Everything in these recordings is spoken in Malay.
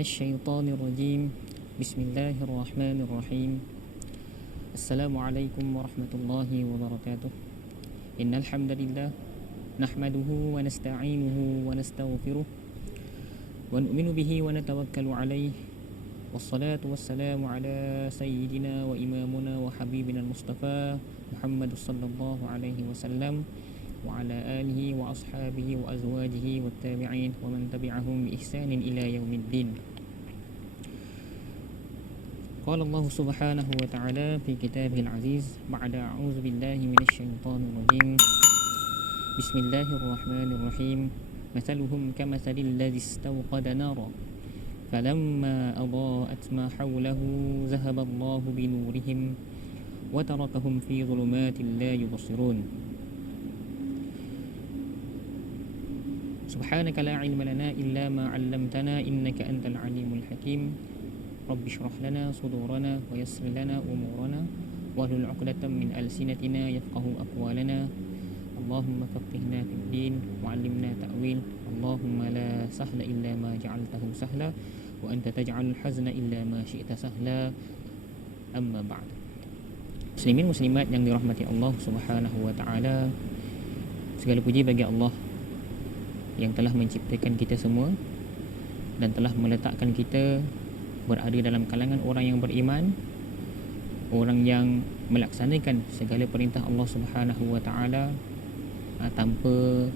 من الشيطان الرجيم بسم الله الرحمن الرحيم السلام عليكم ورحمة الله وبركاته إن الحمد لله نحمده ونستعينه ونستغفره ونؤمن به ونتوكل عليه والصلاة والسلام على سيدنا وإمامنا وحبيبنا المصطفى محمد صلى الله عليه وسلم وعلى آله وأصحابه وأزواجه والتابعين ومن تبعهم بإحسان إلى يوم الدين. قال الله سبحانه وتعالى في كتابه العزيز بعد أعوذ بالله من الشيطان الرجيم بسم الله الرحمن الرحيم مثلهم كمثل الذي استوقد نارا فلما أضاءت ما حوله ذهب الله بنورهم وتركهم في ظلمات لا يبصرون سبحانك لا علم لنا إلا ما علمتنا إنك أنت العليم الحكيم رب اشرح لنا صدورنا ويسر لنا أمورنا واحلل عقدة من ألسنتنا يفقه أقوالنا اللهم فقهنا في الدين وعلمنا تأويل اللهم لا سهل إلا ما جعلته سهلا وأنت تجعل الحزن إلا ما شئت سهلا أما بعد. Muslimin muslimat yang dirahmati Allah Subhanahu wa taala, segala puji bagi Allah yang telah menciptakan kita semua dan telah meletakkan kita berada dalam kalangan orang yang beriman, orang yang melaksanakan segala perintah Allah Subhanahu wa taala tanpa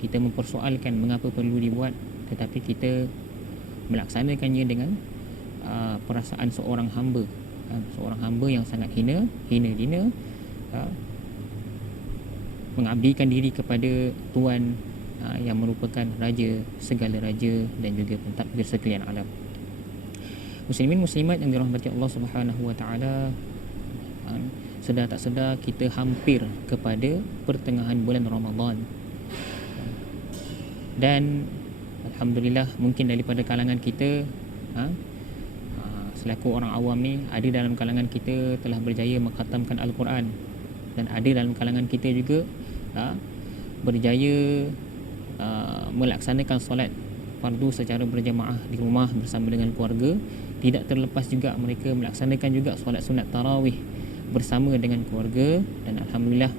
kita mempersoalkan mengapa perlu dibuat, tetapi kita melaksanakannya dengan perasaan seorang hamba, yang sangat hina dina, mengabdikan diri kepada Tuhan yang merupakan raja segala raja dan juga pentadbir sekalian alam. Muslimin muslimat yang dirahmati Allah Subhanahu wa taala, sedar tak sedar kita hampir kepada pertengahan bulan Ramadan. Dan alhamdulillah mungkin daripada kalangan kita selaku orang awam ni, ada dalam kalangan kita telah berjaya mengkhatamkan Al-Quran, dan ada dalam kalangan kita juga berjaya melaksanakan solat fardu secara berjamaah di rumah bersama dengan keluarga. Tidak terlepas juga mereka melaksanakan juga solat sunat tarawih bersama dengan keluarga, dan alhamdulillah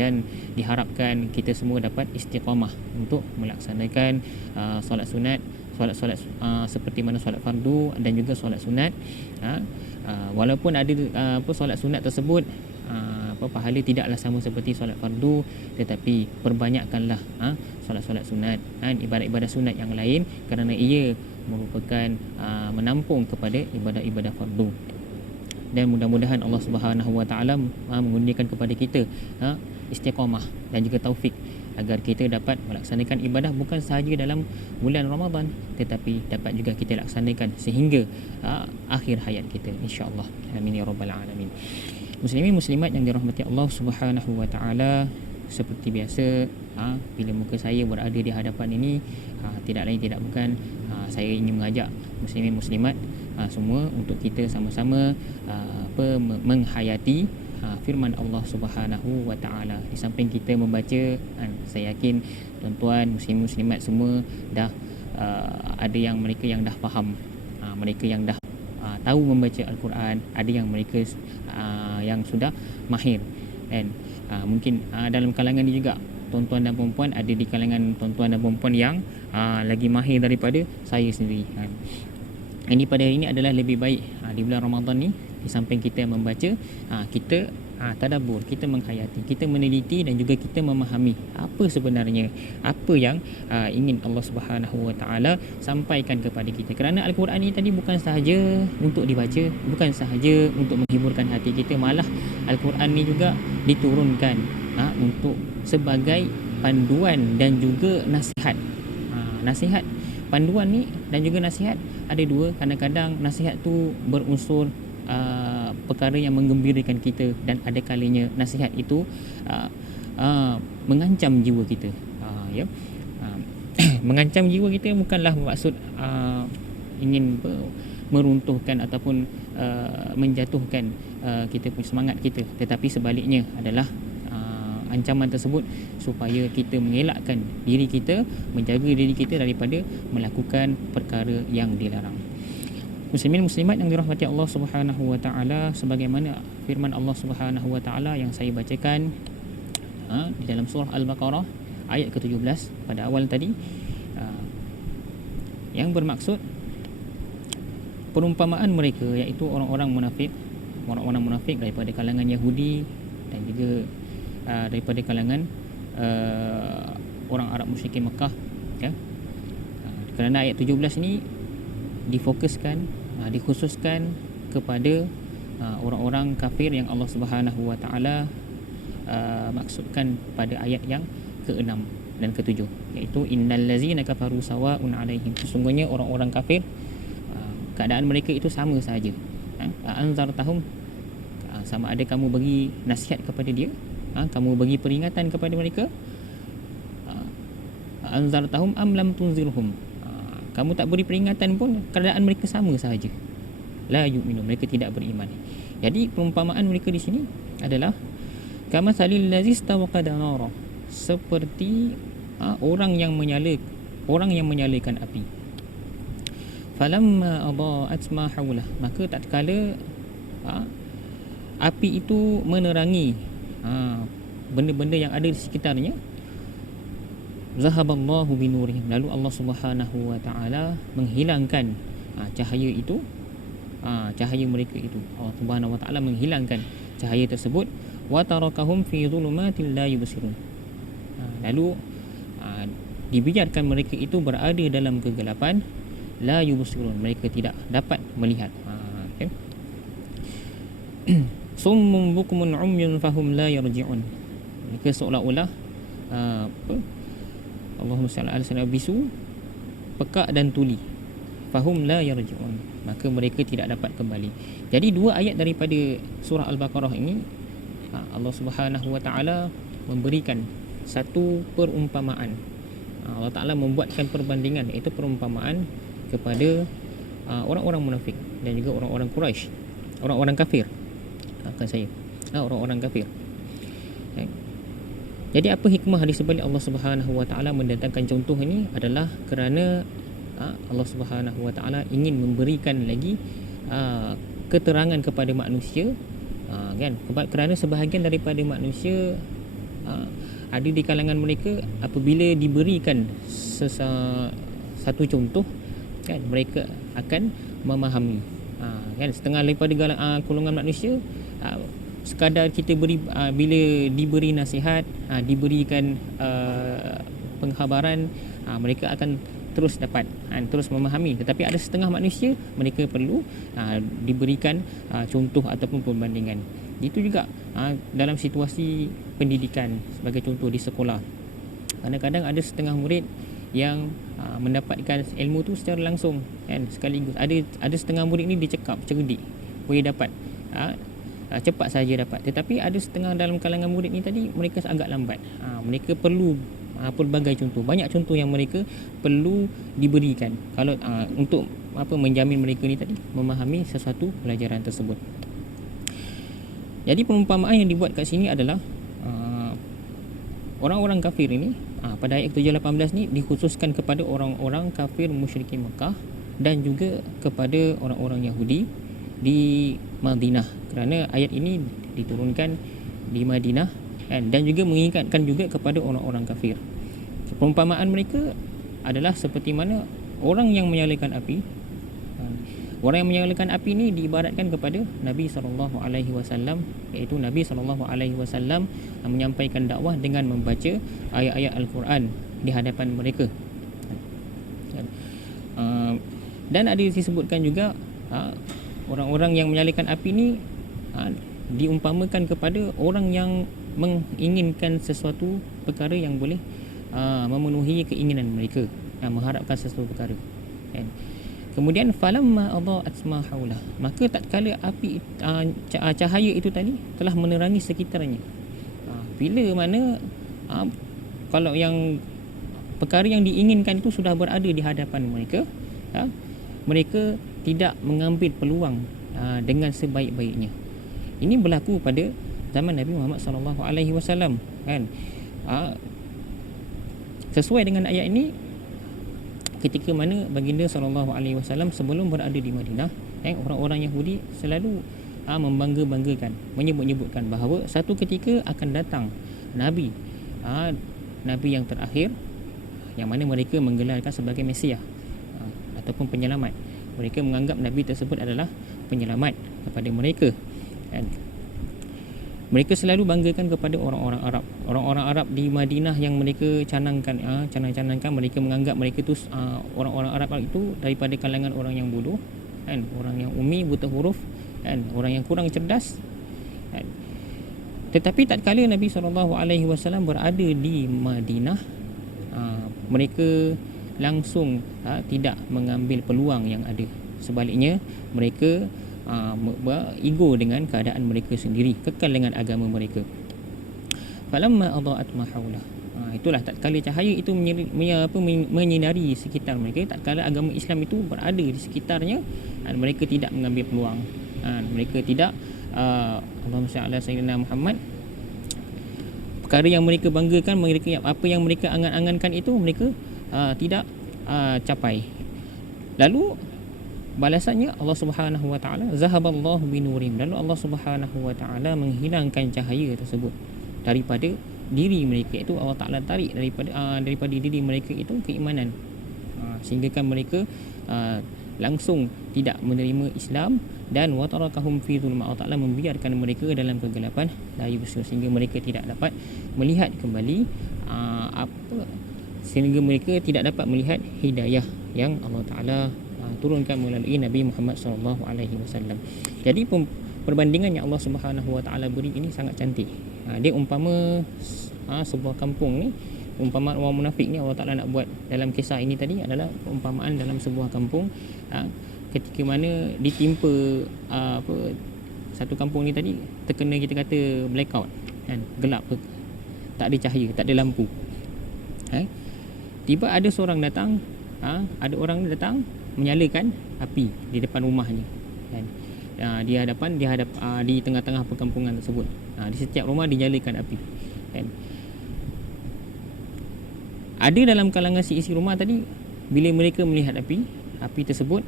dan diharapkan kita semua dapat istiqamah untuk melaksanakan solat sunat, solat seperti mana solat fardu dan juga solat sunat. Walaupun ada solat sunat tersebut pahala tidaklah sama seperti solat fardu, tetapi perbanyakkanlah solat-solat sunat dan ibadat-ibadat sunat yang lain, kerana ia merupakan menampung kepada ibadat-ibadat fardu. Dan mudah-mudahan Allah Subhanahu wa taala mengurniakan kepada kita istiqamah dan juga taufik agar kita dapat melaksanakan ibadah bukan sahaja dalam bulan Ramadan, tetapi dapat juga kita laksanakan sehingga akhir hayat kita, insya-Allah. Amin ya rabbal alamin. Muslimin muslimat yang dirahmati Allah Subhanahu wa taala, seperti biasa bila muka saya berada di hadapan ini, tidak lain tidak bukan saya ingin mengajak muslimin muslimat semua untuk kita sama-sama menghayati firman Allah Subhanahu wa taala. Di samping kita membaca, saya yakin tuan-tuan muslimin muslimat semua dah ada yang mereka yang dah faham, mereka yang dah tahu membaca Al-Quran, ada yang mereka yang sudah mahir, dan mungkin dalam kalangan ini juga tuan-tuan dan perempuan, ada di kalangan tuan-tuan dan perempuan yang lagi mahir daripada saya sendiri. Ini pada hari ini adalah lebih baik di bulan Ramadan ni, di samping kita membaca, kita tadabbur, kita menghayati, kita meneliti dan juga kita memahami apa sebenarnya apa yang ingin Allah Subhanahu wa taala sampaikan kepada kita. Kerana Al-Quran ini tadi bukan sahaja untuk dibaca, bukan sahaja untuk menghiburkan hati kita, malah Al-Quran ni juga diturunkan untuk sebagai panduan dan juga nasihat. Nasihat, panduan ni dan juga nasihat ada dua. Kadang-kadang nasihat tu berunsur perkara yang menggembirakan kita, dan ada kalanya nasihat itu mengancam jiwa kita. Mengancam jiwa kita bukanlah maksud ingin meruntuhkan ataupun menjatuhkan kita punya semangat kita, tetapi sebaliknya adalah ancaman tersebut supaya kita mengelakkan diri kita, menjaga diri kita daripada melakukan perkara yang dilarang. Muslimin muslimat yang dirahmati Allah Subhanahu wa taala, sebagaimana firman Allah Subhanahu wa taala yang saya bacakan di dalam surah Al-Baqarah ayat ke-17 pada awal tadi, yang bermaksud perumpamaan mereka, iaitu orang-orang munafik daripada kalangan Yahudi dan juga daripada kalangan orang Arab musyrikin Mekah, ya. Kerana ayat 17 ni dikhususkan kepada orang-orang kafir yang Allah Subhanahu wa taala maksudkan pada ayat yang ke-6 dan ke-7, iaitu innal ladzina kafaru sawa'un 'alaihim, sesungguhnya orang-orang kafir keadaan mereka itu sama sahaja. Anzartahum, sama ada kamu bagi nasihat kepada dia, kamu bagi peringatan kepada mereka, anzartahum am lam tunzirhum, kamu tak beri peringatan pun keadaan mereka sama sahaja, la yu'minu, mereka tidak beriman. Jadi perumpamaan mereka di sini adalah kamatsalil ladzi istawqada nara, seperti orang yang menyalakan api. Falamma adaa'at ma haulah, maka tatkala api itu menerangi benda-benda yang ada di sekitarnya, zahaballahu binurihim, lalu Allah Subhanahu wa taala menghilangkan cahaya itu, cahaya mereka itu. Allah Subhanahu wa taala menghilangkan cahaya tersebut, wa tarakahum fi dhulumatil la yubsirun, lalu dibiarkan mereka itu berada dalam kegelapan, la yubsirun, mereka tidak dapat melihat. Okay. Summun bukmun umyun fahum la yarji'un, mereka seolah-olah Allahumma salli ala sayyidina bisu, pekak dan tuli, fahum la yarji'un, maka mereka tidak dapat kembali. Jadi dua ayat daripada surah Al-Baqarah ini, Allah Subhanahu wa taala memberikan satu perumpamaan. Allah Taala membuatkan perbandingan, iaitu perumpamaan kepada orang-orang munafik dan juga orang-orang Quraisy, orang-orang kafir. Orang-orang kafir. Jadi apa hikmah di sebalik Allah Subhanahu wa taala mendatangkan contoh ini adalah kerana Allah Subhanahu wa taala ingin memberikan lagi keterangan kepada manusia, kan? Kerana sebahagian daripada manusia ada di kalangan mereka, apabila diberikan satu contoh, kan, mereka akan memahami. Kan, setengah daripada golongan manusia, sekadar kita bila diberi nasihat, diberikan pengkhabaran, mereka akan terus dapat terus memahami. Tetapi ada setengah manusia, mereka perlu diberikan contoh ataupun perbandingan. Itu juga dalam situasi pendidikan, sebagai contoh di sekolah. Kadang-kadang ada setengah murid yang mendapatkan ilmu tu secara langsung, kan, sekaligus. Ada setengah murid ni dicekap cerdik, boleh dapat cepat saja dapat. Tetapi ada setengah dalam kalangan murid ni tadi, mereka agak lambat. Mereka perlu pelbagai contoh, banyak contoh yang mereka perlu diberikan kalau untuk menjamin mereka ni tadi memahami sesuatu pelajaran tersebut. Jadi perumpamaan yang dibuat kat sini adalah orang-orang kafir ini, pada ayat 7-18 ni dikhususkan kepada orang-orang kafir musyrikin Mekah dan juga kepada orang-orang Yahudi di Madinah, kerana ayat ini diturunkan di Madinah, dan juga mengingatkan juga kepada orang-orang kafir. Perumpamaan mereka adalah seperti mana orang yang menyalakan api. Orang yang menyalakan api ni diibaratkan kepada Nabi SAW, iaitu Nabi SAW menyampaikan dakwah dengan membaca ayat-ayat Al-Quran di hadapan mereka. Dan ada disebutkan juga orang-orang yang menyalakan api ni diumpamakan kepada orang yang menginginkan sesuatu perkara yang boleh memenuhi keinginan mereka, mengharapkan sesuatu perkara, kan? Kemudian falamma adaa'at ma haulah, maka tatkala api cahaya itu tadi telah menerangi sekitarnya, bila mana kalau yang perkara yang diinginkan itu sudah berada di hadapan mereka, mereka tidak mengambil peluang dengan sebaik-baiknya. Ini berlaku pada zaman Nabi Muhammad SAW. kan. Sesuai dengan ayat ini, ketika mana baginda SAW sebelum berada di Madinah, orang-orang Yahudi selalu membangga-banggakan, menyebut-nyebutkan bahawa satu ketika akan datang Nabi, Nabi yang terakhir, yang mana mereka menggelarkan sebagai Mesias ataupun penyelamat. Mereka menganggap Nabi tersebut adalah penyelamat kepada mereka, kan? Mereka selalu banggakan kepada orang-orang Arab. Orang-orang Arab di Madinah yang mereka canang-canangkan, mereka menganggap mereka tu orang-orang Arab itu daripada kalangan orang yang bodoh, kan? Orang yang umi, buta huruf, kan? Orang yang kurang cerdas, kan? Tetapi tatkala Nabi SAW berada di Madinah, mereka langsung tidak mengambil peluang yang ada. Sebaliknya, mereka ego dengan keadaan mereka sendiri, kekal dengan agama mereka. Falamma adaat ma haulah, itulah tatkala cahaya itu menyinari sekitar mereka, tatkala agama Islam itu berada di sekitarnya, mereka tidak mengambil peluang, mereka tidak Allahumma shalli ala sayyidina Muhammad, perkara yang mereka banggakan, apa yang mereka angan-angankan itu mereka tidak capai. Lalu balasannya Allah Subhanahu wa taala, zahaballahu binurihim, lalu Allah Subhanahu wa taala menghilangkan cahaya tersebut daripada diri mereka. Itu Allah Taala tarik daripada diri mereka itu keimanan, sehingga kan mereka langsung tidak menerima Islam, dan wa tarakahum fi dhulma, Allah Taala membiarkan mereka dalam kegelapan la yubsir, sehingga mereka tidak dapat melihat kembali sehingga mereka tidak dapat melihat hidayah yang Allah Taala turunkan melalui Nabi Muhammad SAW. Jadi perbandingan yang Allah Subhanahu Wa Taala beri ini sangat cantik. Dia umpama sebuah kampung ni, umpama orang munafik ni Allah Taala nak buat dalam kisah ini tadi adalah umpamaan dalam sebuah kampung, ketika mana ditimpa satu kampung ni tadi terkena, kita kata, blackout, kan, gelap, tak ada cahaya, tak ada lampu. Tiba ada seorang datang, ada orang datang menyalakan api di depan rumahnya, kan. Di tengah-tengah perkampungan tersebut, di setiap rumah dinyalakan api, kan. Ada dalam kalangan si isi rumah tadi, bila mereka melihat api tersebut,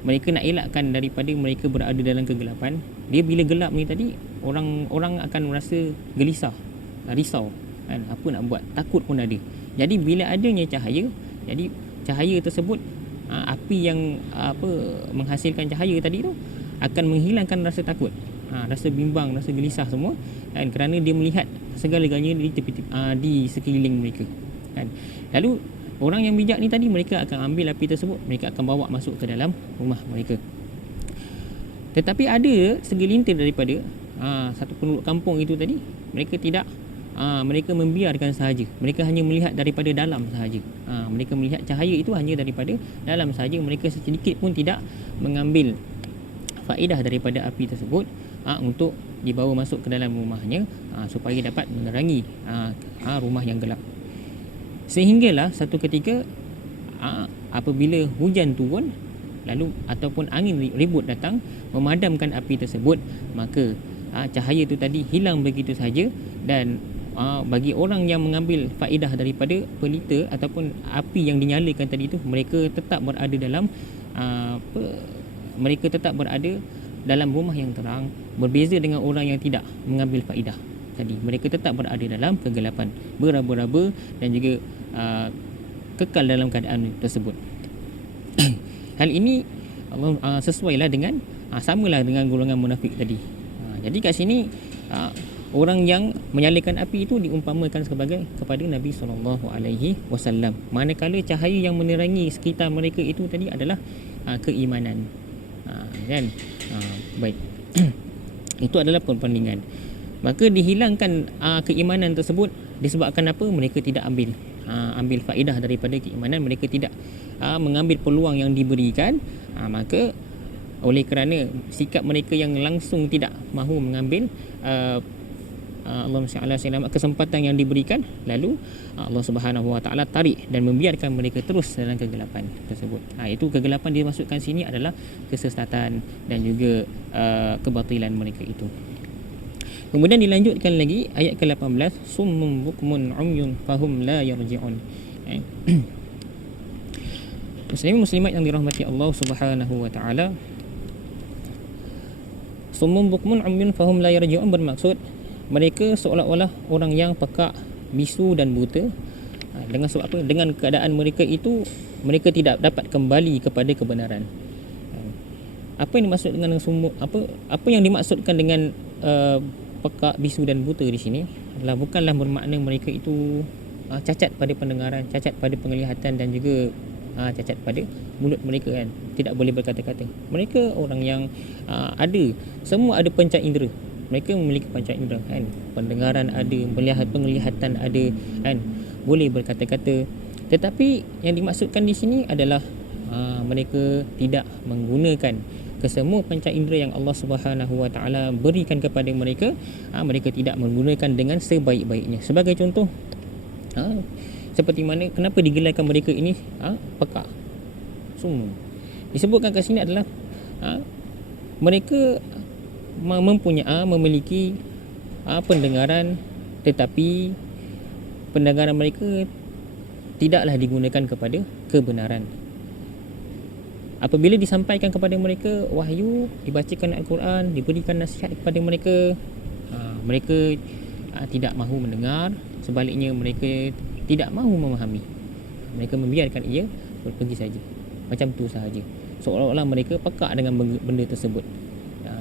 mereka nak elakkan daripada mereka berada dalam kegelapan. Dia bila gelap ni tadi, orang akan merasa gelisah, risau, kan, apa nak buat, takut pun ada. Jadi bila adanya cahaya, jadi cahaya tersebut, api yang menghasilkan cahaya tadi tu akan menghilangkan rasa takut, rasa bimbang, rasa gelisah semua, kan, kerana dia melihat segala-galanya di sekeliling mereka, kan. Lalu orang yang bijak ni tadi, mereka akan ambil api tersebut, mereka akan bawa masuk ke dalam rumah mereka. Tetapi ada segelintir daripada satu penduduk kampung itu tadi, mereka tidak, mereka membiarkan sahaja. Mereka hanya melihat daripada dalam sahaja. Mereka melihat cahaya itu hanya daripada dalam sahaja. Mereka sedikit pun tidak mengambil faedah daripada api tersebut untuk dibawa masuk ke dalam rumahnya, supaya dapat menerangi rumah yang gelap. Sehinggalah satu ketika apabila hujan turun, lalu ataupun angin ribut datang memadamkan api tersebut, maka cahaya itu tadi hilang begitu sahaja. Dan bagi orang yang mengambil faedah daripada pelita ataupun api yang dinyalakan tadi itu, mereka tetap berada dalam rumah yang terang, berbeza dengan orang yang tidak mengambil faedah tadi. Mereka tetap berada dalam kegelapan, beraba-raba, dan juga kekal dalam keadaan tersebut. Hal ini Allah sesuailah dengan samalah dengan golongan munafik tadi. Jadi kat sini orang yang menyalakan api itu diumpamakan kepada Nabi SAW. Manakala cahaya yang menerangi sekitar mereka itu tadi adalah keimanan, kan? Baik. Itu adalah perbandingan. Maka dihilangkan keimanan tersebut disebabkan apa? Mereka tidak ambil faedah daripada keimanan, mereka tidak mengambil peluang yang diberikan. Maka oleh kerana sikap mereka yang langsung tidak mahu mengambil kesempatan yang diberikan, lalu Allah Subhanahu Wa Taala tarik dan membiarkan mereka terus dalam kegelapan tersebut. Itu kegelapan dimasukkan sini adalah kesesatan dan juga kebatilan mereka itu. Kemudian dilanjutkan lagi ayat ke-18, summun bukmun umyun fahum la yarji'un. Eh, Muslimin muslimat yang dirahmati Allah Subhanahu wa taala, summun bukmun umyun fahum la yarji'un bermaksud mereka seolah-olah orang yang pekak, bisu dan buta. Dengan sebab apa? Dengan keadaan mereka itu, mereka tidak dapat kembali kepada kebenaran. Apa yang dimaksud dengan sumbu, apa yang dimaksudkan dengan pekak, bisu dan buta di sini adalah bukanlah bermakna mereka itu cacat pada pendengaran, cacat pada penglihatan dan juga cacat pada mulut mereka kan, tidak boleh berkata-kata. Mereka orang yang ada, semua ada panca indera. Mereka memiliki panca indera kan, pendengaran ada, melihat, penglihatan ada kan, boleh berkata-kata. Tetapi yang dimaksudkan di sini adalah mereka tidak menggunakan kesemua panca indera yang Allah Subhanahu Wa Taala berikan kepada mereka. Mereka tidak menggunakan dengan sebaik-baiknya. Sebagai contoh, seperti mana, kenapa digelarkan mereka ini pekak, summu. Disebutkan kat sini adalah mereka memiliki pendengaran, tetapi pendengaran mereka tidaklah digunakan kepada kebenaran. Apabila disampaikan kepada mereka wahyu, dibacakan Al-Quran, diberikan nasihat kepada mereka, mereka tidak mahu mendengar. Sebaliknya mereka tidak mahu memahami. Mereka membiarkan ia pergi saja, macam tu sahaja, seolah-olah mereka pekak dengan benda tersebut.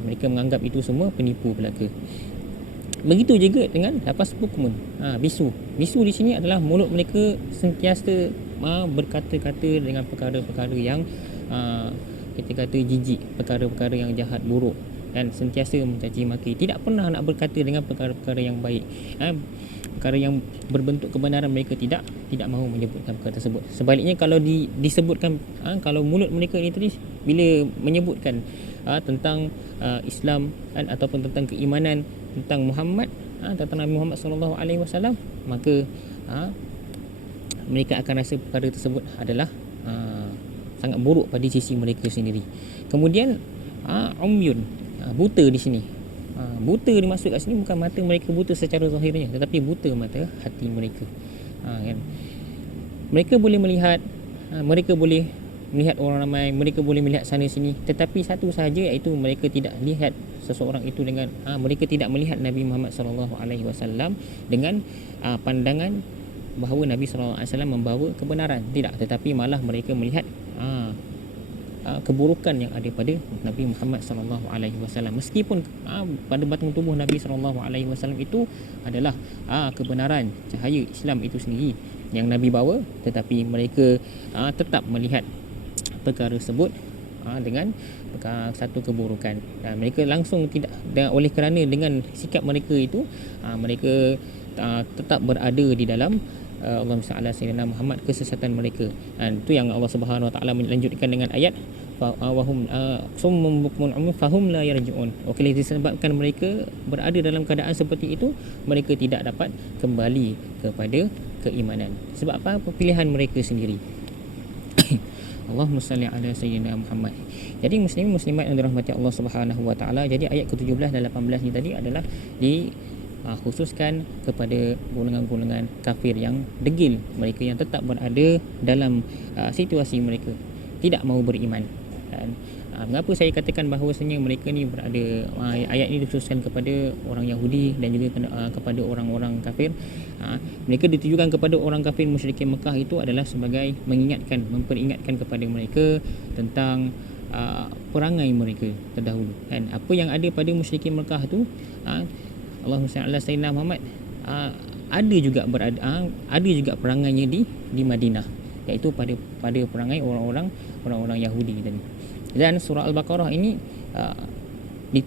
Mereka menganggap itu semua penipu belaka. Begitu juga dengan lafaz bukmun, bisu. Bisu di sini adalah mulut mereka sentiasa berkata-kata dengan perkara-perkara yang kita kata jijik, perkara-perkara yang jahat, buruk, dan sentiasa mencaci maki, tidak pernah nak berkata dengan perkara-perkara yang baik. Perkara yang berbentuk kebenaran mereka tidak mahu menyebutkan perkara tersebut. Sebaliknya kalau disebutkan, kalau mulut mereka ini tadi bila menyebutkan tentang Islam ataupun tentang keimanan, tentang Muhammad, tentang Nabi Muhammad sallallahu alaihi wasallam, maka mereka akan rasa perkara tersebut adalah sangat buruk pada sisi mereka sendiri. Kemudian umyun, buta di sini. Buta dimaksud kat sini bukan mata mereka buta secara zahirnya, tetapi buta mata hati mereka. Kan? Mereka boleh melihat, mereka boleh melihat orang ramai, mereka boleh melihat sana sini, tetapi satu sahaja, iaitu mereka tidak lihat seseorang itu dengan mereka tidak melihat Nabi Muhammad sallallahu alaihi wasallam dengan pandangan bahawa Nabi sallallahu alaihi wasallam membawa kebenaran. Tidak, tetapi malah mereka melihat keburukan yang ada pada Nabi Muhammad sallallahu alaihi wasallam, meskipun pada batang tubuh Nabi sallallahu alaihi wasallam itu adalah kebenaran, cahaya Islam itu sendiri yang Nabi bawa, tetapi mereka tetap melihat perkara tersebut dengan satu keburukan, dan mereka langsung tidak, oleh kerana dengan sikap mereka itu mereka tetap berada di dalam Allahumma salli ala sayyidina Muhammad, kesesatan mereka. Dan itu yang Allah Subhanahu Wa Taala melanjutkan dengan ayat wahum summun bukmun umyun fahum la yarji'un. Okey, disebabkan mereka berada dalam keadaan seperti itu, mereka tidak dapat kembali kepada keimanan. Sebab apa? Pilihan mereka sendiri. Allahumma salli ala sayyidina Muhammad. Jadi muslimin muslimat yang dirahmati Allah Subhanahu Wa Taala, jadi ayat ke-17 dan 18 ni tadi adalah khususkan kepada golongan-golongan kafir yang degil, mereka yang tetap berada dalam situasi mereka tidak mahu beriman. Dan mengapa saya katakan bahawasanya mereka ni berada, ayat ini dikhususkan kepada orang Yahudi dan juga kepada orang-orang kafir. Mereka ditujukan kepada orang kafir musyrikin Mekah itu adalah sebagai mengingatkan, memperingatkan kepada mereka tentang perangai mereka terdahulu. Dan apa yang ada pada musyrikin Mekah tu, Allahumma salli ala sayyidina Muhammad, ada juga perangainya di Madinah, iaitu pada perangai orang-orang Yahudi tadi. Dan surah Al-Baqarah ini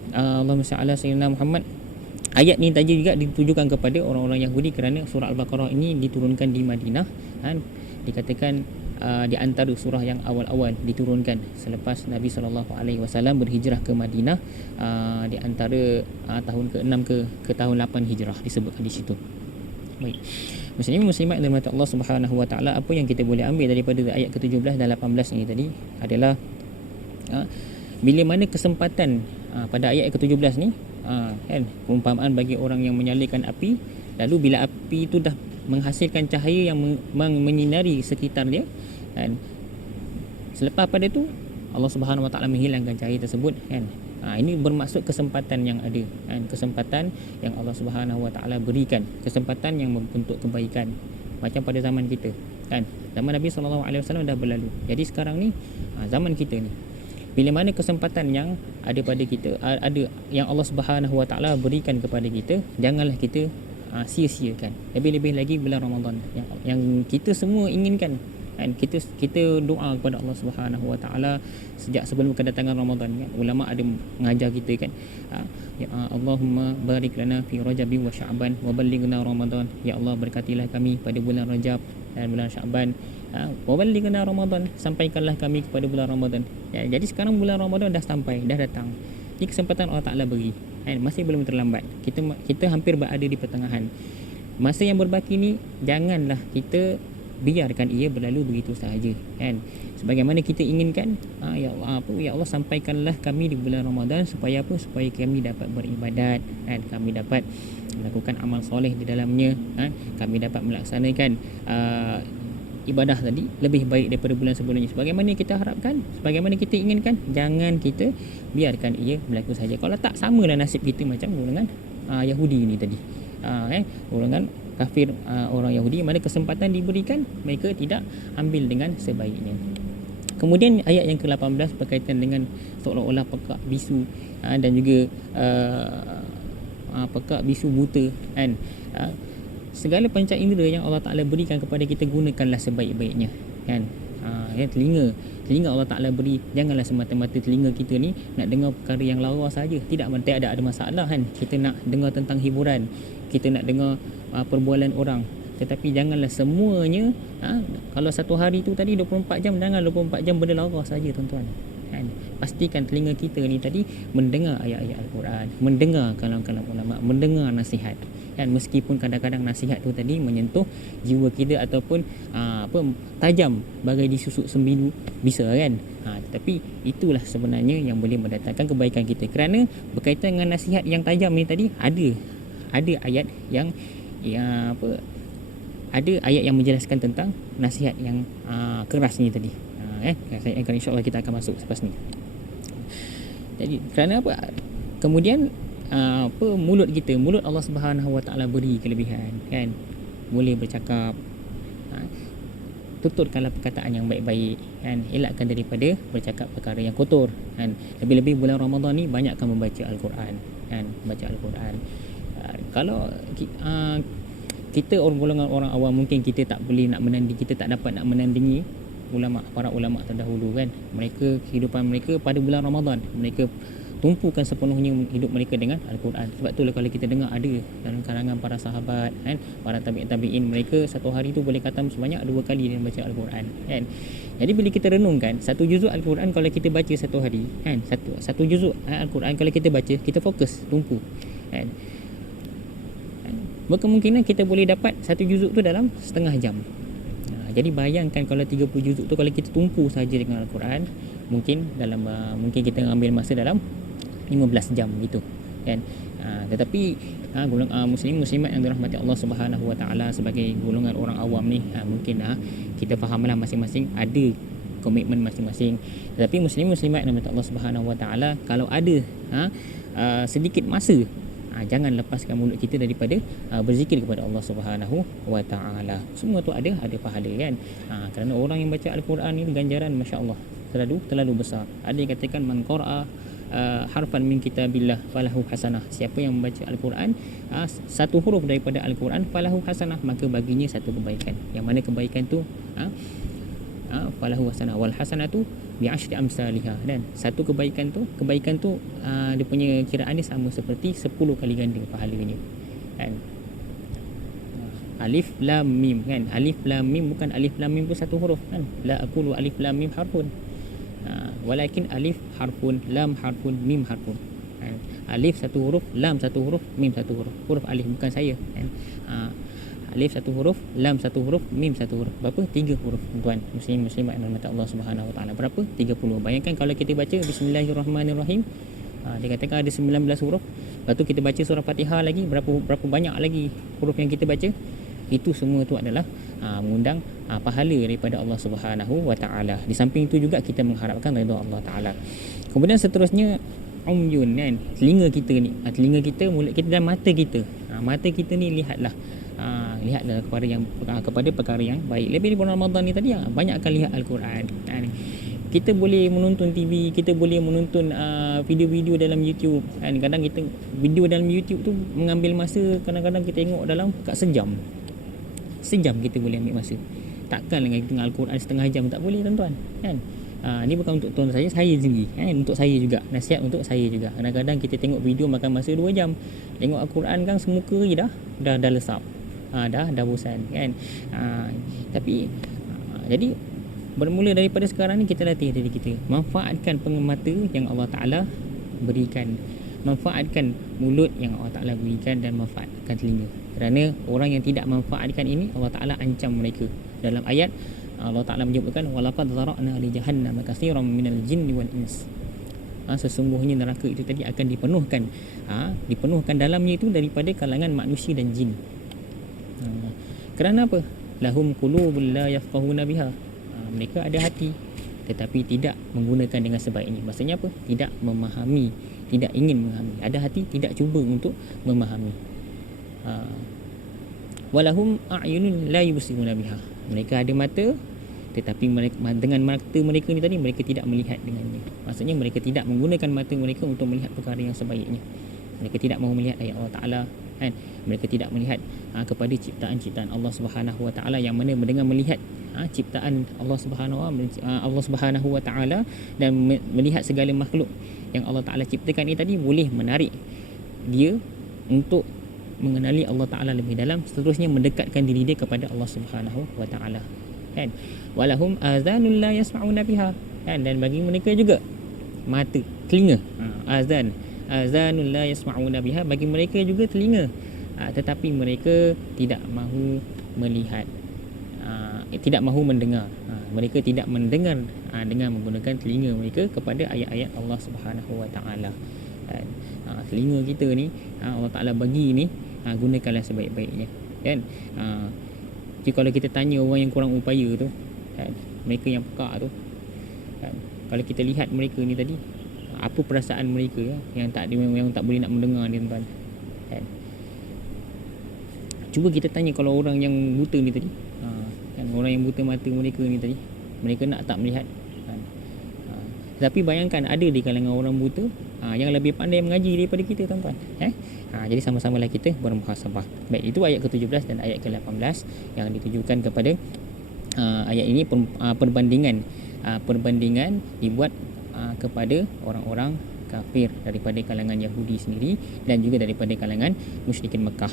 Allahumma salli ala sayyidina Muhammad, ayat ni tadi juga ditujukan kepada orang-orang Yahudi kerana surah Al-Baqarah ini diturunkan di Madinah, dan dikatakan di antara surah yang awal-awal diturunkan selepas Nabi SAW berhijrah ke Madinah, di antara tahun ke-6 ke tahun 8 hijrah disebutkan di situ. Baik. Muslimin muslimat yang dirahmati Allah Subhanahu Wa Taala, apa yang kita boleh ambil daripada ayat ke-17 dan 18 ini tadi adalah bila mana kesempatan pada ayat ke-17 ni, kan, perumpamaan bagi orang yang menyalakan api, lalu bila api itu dah menghasilkan cahaya yang menyinari sekitar dia, kan, selepas pada tu Allah Subhanahu Wa Taala menghilangkan cahaya tersebut, kan. Ini bermaksud kesempatan yang ada, kan, kesempatan yang Allah Subhanahu Wa Taala berikan, kesempatan yang membentuk kebaikan macam pada zaman kita, kan. Zaman Nabi sallallahu alaihi wasallam dah berlalu. Jadi sekarang ni zaman kita ni, bila mana kesempatan yang ada pada kita, ada yang Allah Subhanahu Wa Taala berikan kepada kita, janganlah kita sia-siakan. Lebih-lebih lagi bulan Ramadan yang kita semua inginkan, kan. Kita doa kepada Allah Subhanahu Wa Taala sejak sebelum kedatangan Ramadan, kan. Ulama ada mengajar kita, kan, ya Allahumma barik lana fi Rajab wa Sya'ban wa ballighna Ramadan. Ya Allah, berkatilah kami pada bulan Rajab dan bulan Sya'ban, wa ballighna Ramadan, sampaikanlah kami kepada bulan Ramadan. Ya, jadi sekarang bulan Ramadan dah sampai, dah datang. Ini kesempatan Allah Taala beri, kan. Masih belum terlambat. Kita hampir berada di pertengahan. Masa yang berbaki ni janganlah kita biarkan ia berlalu begitu sahaja, kan. Sebagaimana kita inginkan, ya Allah sampaikanlah kami di bulan Ramadan supaya apa? Supaya kami dapat beribadat, kan, kami dapat melakukan amal soleh di dalamnya, kan, kami dapat melaksanakan ibadah tadi lebih baik daripada bulan sebelumnya. Sebagaimana kita harapkan, sebagaimana kita inginkan, jangan kita biarkan ia berlaku saja. Kalau tak, samalah nasib kita macam golongan Yahudi ni tadi, golongan kafir, orang Yahudi, mana kesempatan diberikan mereka tidak ambil dengan sebaiknya. Kemudian ayat yang ke-18 berkaitan dengan seolah-olah pekak bisu, dan juga pekak bisu buta, kan. Segala panca indera yang Allah Ta'ala berikan kepada kita, gunakanlah sebaik-baiknya, kan. Telinga Allah Ta'ala beri, janganlah semata-mata telinga kita ni nak dengar perkara yang lara saja. Tidak ada masalah, kan. Kita nak dengar tentang hiburan, kita nak dengar perbualan orang, tetapi janganlah semuanya, kalau satu hari tu tadi 24 jam, jangan 24 jam benda lara saja, tuan-tuan, kan. Pastikan telinga kita ni tadi mendengar ayat-ayat Al-Quran, mendengar kalam-kalam ulama, mendengar nasihat, kan. Meskipun kadang-kadang nasihat tu tadi menyentuh jiwa kita ataupun tajam bagai disusuk sembilu, bisa, kan. Tetapi itulah sebenarnya yang boleh mendatangkan kebaikan kita, kerana berkaitan dengan nasihat yang tajam ni tadi, ada ayat yang ada ayat yang menjelaskan tentang nasihat yang keras ni tadi. Saya akan, insya-Allah kita akan masuk selepas ni. Jadi kerana apa? Kemudian mulut kita, mulut Allah Subhanahu Wa Taala beri kelebihan, kan. Boleh bercakap, tuturkanlah perkataan yang baik-baik, kan. Elakkan daripada bercakap perkara yang kotor, kan. Lebih-lebih bulan Ramadan ni banyakkan membaca Al-Quran, kan. Baca Al-Quran. Kalau kita golongan orang awam, mungkin kita tak boleh nak menandingi, kita tak dapat nak menandingi para ulama terdahulu, kan. Mereka, kehidupan mereka pada bulan Ramadan, mereka tumpukan sepenuhnya hidup mereka dengan Al-Quran. Sebab itulah kalau kita dengar ada dalam kalangan para sahabat, kan, para tabi'in, mereka satu hari tu boleh khatam sebanyak 2 kali dia baca Al-Quran, kan. Jadi bila kita renungkan, satu juzuk Al-Quran kalau kita baca satu hari, kan, satu juzuk Al-Quran kalau kita baca, kita fokus tumpu, kan, berkemungkinan kita boleh dapat satu juzuk tu dalam setengah jam. Jadi bayangkan kalau 30 juzuk tu kalau kita tumpu saja dengan Al-Quran, mungkin kita ambil masa dalam 15 jam gitu, kan. Tetapi muslimat yang dirahmati Allah Subhanahu Wa Taala, sebagai golongan orang awam ni, mungkin kita fahamlah masing-masing ada komitmen masing-masing. Tetapi muslimat yang dirahmati Allah Subhanahu Wa Taala, kalau ada sedikit masa, jangan lepaskan mulut kita daripada berzikir kepada Allah Subhanahu Wa Taala. Semua tu ada pahala, kan. Kerana orang yang baca Al-Quran ni ganjaran masya-Allah terlalu besar. Ada yang katakan man qara'a harfan min kitabillah falahu hasanah. Siapa yang membaca Al-Quran satu huruf daripada Al-Quran, falahu hasanah, maka baginya satu kebaikan. Yang mana kebaikan tu falahu hasanah wal hasanatu bi asyri amsalihha, dan satu kebaikan tu dia punya kiraan dia sama seperti 10 kali ganda pahalanya, kan. Alif lam mim, kan. Alif lam mim bukan alif lam mim tu satu huruf, kan. La aqulu alif lam mim harfun, walakin alif harfun, lam harfun, mim harfun, kan. Alif satu huruf, lam satu huruf, mim satu huruf. Huruf alif bukan saya, kan. Alif satu huruf, lam satu huruf, mim satu huruf. Berapa? 3 huruf, tuan muslimat yang dirahmati Allah Subhanahu Wa Taala. Berapa? 30. Bayangkan kalau kita baca Bismillahirrahmanirrahim Dia katakan ada 19 huruf. Lepas tu kita baca surah Fatihah lagi, berapa banyak lagi huruf yang kita baca. Itu semua tu adalah mengundang pahala daripada Allah Subhanahu wa taala. Di samping itu juga kita mengharapkan redha Allah taala. Kemudian seterusnya umyun kan, telinga kita ni, telinga kita, mulut kita dan mata kita. Mata kita ni lihatlah kepada perkara yang baik. Lebih di bulan Ramadan ni tadi banyakkan lihat Al-Quran. Kita boleh menonton TV, kita boleh menonton video-video dalam YouTube kan. Kadang kita video dalam YouTube tu mengambil masa, kadang-kadang kita tengok dalam kat sejam kita boleh ambil masa. Takkan dengan tengok Al-Quran setengah jam, tak boleh tuan-tuan kan. Ni bukan untuk tuan saya sendiri kan, untuk saya juga, nasihat untuk saya juga. Kadang-kadang kita tengok video makan masa 2 jam, tengok Al-Quran kan semuka je dah lesap, dah bosan kan. Tapi jadi bermula daripada sekarang ni kita latih diri kita, manfaatkan pengamata yang Allah Ta'ala berikan, manfaatkan mulut yang Allah Ta'ala berikan, dan manfaatkan telinga. Kerana orang yang tidak manfaatkan ini, Allah Ta'ala ancam mereka. Dalam ayat Allah Ta'ala menyebutkan walaqad zara'na li jahannam katsiran minal jinni wal ins. Sesungguhnya neraka itu tadi akan dipenuhkan dalamnya itu daripada kalangan manusia dan jin. Kerana apa? Lahum qulubun la yafqahuna biha. Mereka ada hati tetapi tidak menggunakan dengan sebaiknya. Maksudnya apa? Tidak memahami, tidak ingin memahami. Ada hati, tidak cuba untuk memahami. Walahum a'yunun la yubsiruna biha. Mereka ada mata tetapi mereka, dengan mata mereka ni tadi, mereka tidak melihat dengannya. Maksudnya mereka tidak menggunakan mata mereka untuk melihat perkara yang sebaiknya. Mereka tidak mahu melihat ayat Allah Ta'ala kan? Mereka tidak melihat kepada ciptaan-ciptaan Allah Subhanahu Wa Ta'ala, yang mana dengan melihat ciptaan Allah Subhanahu Wa Ta'ala dan melihat segala makhluk yang Allah Ta'ala ciptakan ini tadi, boleh menarik dia untuk mengenali Allah Ta'ala lebih dalam, seterusnya mendekatkan diri dia kepada Allah Subhanahu Wa Ta'ala kan. Walahum azanul la yasma'una biha kan, dan bagi mereka juga mata, telinga, azanul la yasma'una biha, bagi mereka juga telinga, tetapi mereka tidak mahu melihat, tidak mahu mendengar. Mereka tidak mendengar dengan menggunakan telinga mereka kepada ayat-ayat Allah Subhanahu Wa Ta'ala. Telinga kita ni Allah Ta'ala bagi ni, gunakanlah sebaik-baiknya kan. Jadi kalau kita tanya orang yang kurang upaya tu kan, mereka yang pekak tu kan, kalau kita lihat mereka ni tadi, apa perasaan mereka yang tak boleh nak mendengar ni tuan kan. Cuba kita tanya kalau orang yang buta ni tadi kan, orang yang buta mata mereka ni tadi, mereka nak tak melihat kan. Tapi bayangkan ada di kalangan orang buta yang lebih pandai mengaji daripada kita tuan-tuan. Jadi sama-samalah kita bermuhasabah. Baik, itu ayat ke-17 dan ayat ke-18 yang ditujukan kepada ayat ini perbandingan dibuat kepada orang-orang kafir daripada kalangan Yahudi sendiri dan juga daripada kalangan musyrikin Mekah.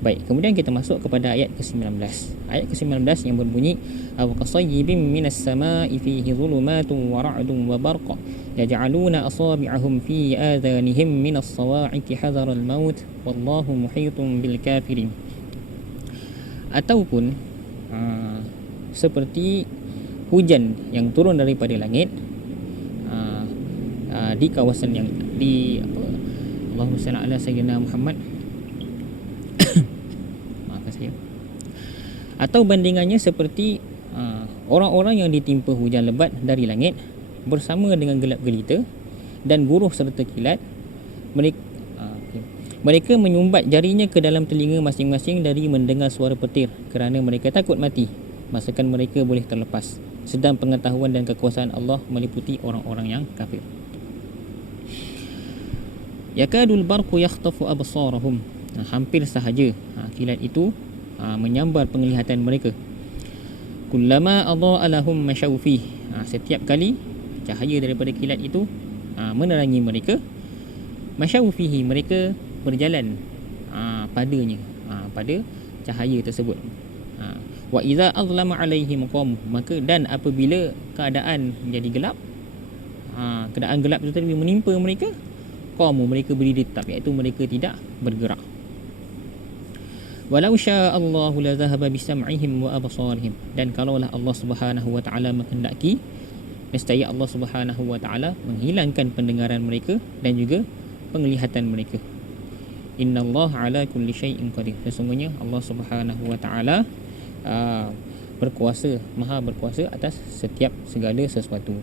Baik, kemudian kita masuk kepada ayat ke-19. Ayat ke-19 yang berbunyi wa qasayyibin minas samaa'i fihi dhulumatun wa ra'dun wa barq yaj'aluna asabi'ahum fi adhanihim minas sawa'iqi hadharal maut wallahu muhitun bil kafirin. Ataupun seperti hujan yang turun daripada langit di kawasan yang di Allahumma salli ala sayyidina Muhammad maafkan saya. Atau bandingannya seperti orang-orang yang ditimpa hujan lebat dari langit bersama dengan gelap gelita dan guruh serta kilat. Mereka menyumbat jarinya ke dalam telinga masing-masing dari mendengar suara petir kerana mereka takut mati, masakan mereka boleh terlepas, sedang pengetahuan dan kekuasaan Allah meliputi orang-orang yang kafir. Yakadul barqu yakhtafu absarahum. Hampir sahaja kilat itu menyambar penglihatan mereka. Kullama adha'a lahum masyaw fih. Setiap kali cahaya daripada kilat itu menerangi mereka, masyaw fihi, mereka berjalan padanya, pada cahaya tersebut. Wa idza azlama alaihim qam, maka dan apabila keadaan menjadi gelap, keadaan gelap itu tadi menimpa mereka, qamu, mereka berdiri tetap, iaitu mereka tidak bergerak. Walau syaa Allahu la zahaba bisam'ihim wa absarihim, dan kalaulah Allah Subhanahu wa taala menghendaki, nescaya Allah Subhanahu wa taala menghilangkan pendengaran mereka dan juga penglihatan mereka. Innallaha ala kulli syai'in qadir. Sesungguhnya Allah Subhanahu wa taala berkuasa, maha berkuasa atas setiap segala sesuatu.